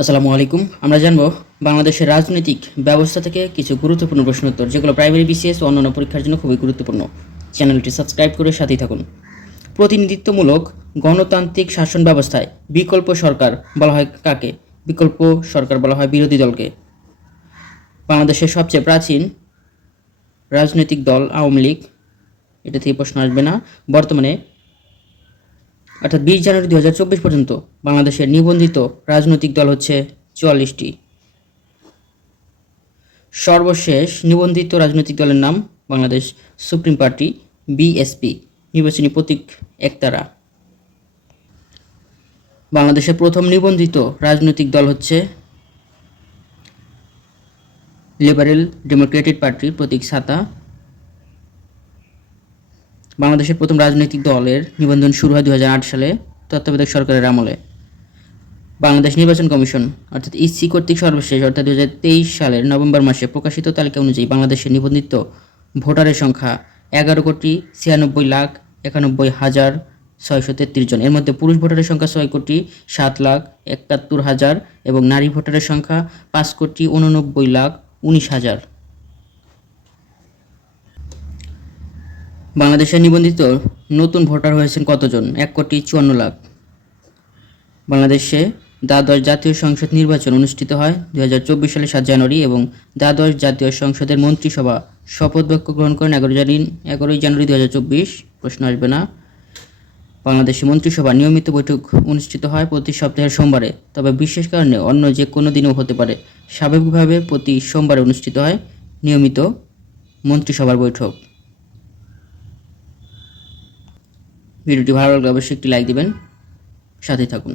আসসালামু আলাইকুম। আমরা জানব বাংলাদেশের রাজনৈতিক ব্যবস্থা থেকে কিছু গুরুত্বপূর্ণ প্রশ্ন উত্তর, যেগুলো প্রাইমারি বিসিএস ও অন্যান্য পরীক্ষার জন্য খুবই গুরুত্বপূর্ণ। চ্যানেলটি সাবস্ক্রাইব করে সাথেই থাকুন। প্রতিনিধিত্বমূলক গণতান্ত্রিক শাসন ব্যবস্থায় বিকল্প সরকার বলা হয় কাকে? বিকল্প সরকার বলা হয় বিরোধী দলকে। বাংলাদেশের সবচেয়ে প্রাচীন রাজনৈতিক দল আওয়ামী লীগ, এটা থেকে প্রশ্ন আসবে না। বর্তমানে অর্থাৎ 20 জানুয়ারি 2024 পর্যন্ত বাংলাদেশের নিবন্ধিত রাজনৈতিক দল হচ্ছে 44টি। সর্বশেষ নিবন্ধিত রাজনৈতিক দলের নাম বাংলাদেশ সুপ্রিম পার্টি, বিএসপি। নির্বাচনী প্রতীক একতারা। বাংলাদেশের প্রথম নিবন্ধিত রাজনৈতিক দল হচ্ছে লিবারেল ডেমোক্রেটিক পার্টির প্রতীক ছাতা। বাংলাদেশের প্রথম রাজনৈতিক দলের নিবন্ধন শুরু হয় 2008 সালে তত্ত্বাবধায়ক সরকারের আমলে। বাংলাদেশ নির্বাচন কমিশন অর্থাৎ ইসি কর্তৃক সর্বশেষ অর্থাৎ 2023 সালের নভেম্বর মাসে প্রকাশিত তালিকা অনুযায়ী বাংলাদেশের নিবন্ধিত ভোটারের সংখ্যা 11,96,91,633 জন। এর মধ্যে পুরুষ ভোটারের সংখ্যা 6,07,71,000 এবং নারী ভোটারের সংখ্যা 5,89,19,000। বাংলাদেশের নিবন্ধিত নতুন ভোটার হয়েছেন কতজন? 1,54,00,000। বাংলাদেশে দ্বাদশ জাতীয় সংসদ নির্বাচন অনুষ্ঠিত হয় 2024 সালের 7 জানুয়ারি এবং দ্বাদশ জাতীয় সংসদের মন্ত্রিসভা শপথ বাক্য গ্রহণ করেন 11 জানুয়ারি 2024। প্রশ্ন আসবে না। বাংলাদেশে মন্ত্রিসভা নিয়মিত বৈঠক অনুষ্ঠিত হয় প্রতি সপ্তাহের সোমবারে, তবে বিশেষ কারণে অন্য যে কোনো দিনও হতে পারে। স্বাভাবিকভাবে প্রতি সোমবারে অনুষ্ঠিত হয় নিয়মিত মন্ত্রিসভার বৈঠক। ভিডিওটি ভালো লাগলে অবশ্যই একটি লাইক দিবেন, সাথে থাকুন।